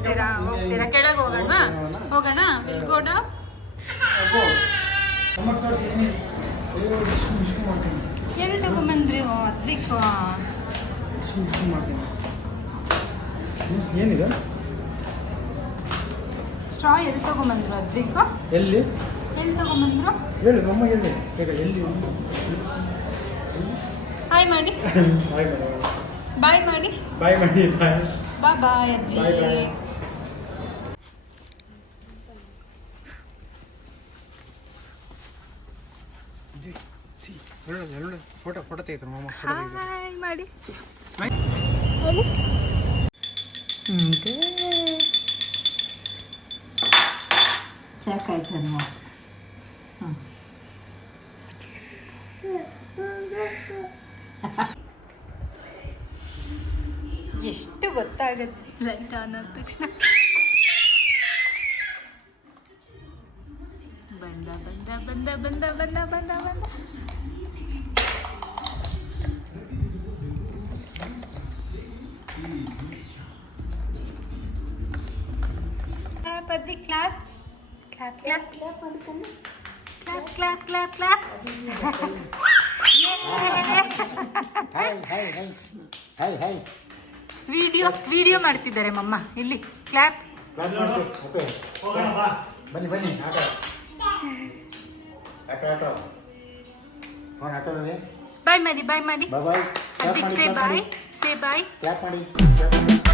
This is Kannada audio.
ಹೋಗ್ತೀರಾ? ಹೋಗ್ತೀರಾ? ಕೆಳಗೆ ಹೋಗೋಣ? ಹೋಗೋಣ? ವಿಲ್ ಗೋ ಡೌನ್ ಎಲ್ಲಿ ತಗೊಂಬಂದ್ರಿ ಅದ್ವಿಕ್ ಏನಿದೆ? ಸ್ಟ್ರಾ ಎಲ್ಲಿ ತಗೊಂಬಂದ್ರು ಅದ್ವಿಕ್ ಎಲ್ಲಿ? ಎಲ್ಲಿ ತಗೊಂಬಂದ್ರು? ಹೇಳಿ ಅಮ್ಮ ಹೇಳಿ ಬೇಗ ಎಲ್ಲಿ? ಹಾಯ್ ಮಾಡಿ. ಬಾಯ್ ಬಾಯ್ ಮಾಡಿ. ಬಾಯ್ ಮಾಡಿ ಬಾಯ್ ಬಾ ಬಾಯ್ ಅಜ್ಜಿ ಫೋಟೋ ಫೋಟೋ ತೆಗಿತಾರೆ ಮಾಮ ಫೋಟೋ ಹಾಯ್ ಮಾಡಿ. ಸ್ಮೈಲ್ ಹೇಳಿ. ಸಾಕಾಯ್ತಲ್ವ ಎಷ್ಟು ಗೊತ್ತಾಗುತ್ತೆ? ಲೈಟ್ ಆನ್ ಆದ ತಕ್ಷಣ. ಬಂದ ಬಂದ ಬಂದ ಬಂದ ಬಂದ ಬಂದ ಬಂದ. Clap ಅದ್ವಿ clap. Clap clap. Clap clap clap clap. Hi hi video video ಮಾಡ್ತಿದ್ದಾರೆ ಮಮ್ಮ. ಇಲ್ಲಿ ಕ್ಲಾಪ್. ಕ್ಲಾಸ್ ಓಕೆ ಹೋಗೋಣ ಬಾ. ಬನ್ನಿ ಬನ್ನಿ. ಬಾಯ್ ಮಾಡಿ ಬಾಯ್ ಮಾಡಿ. ಬಾಯ್ ಬಾಯ್. ಸೇ ಬಾಯ್ ಸೇ ಬಾಯ್ ಮಾಡಿ?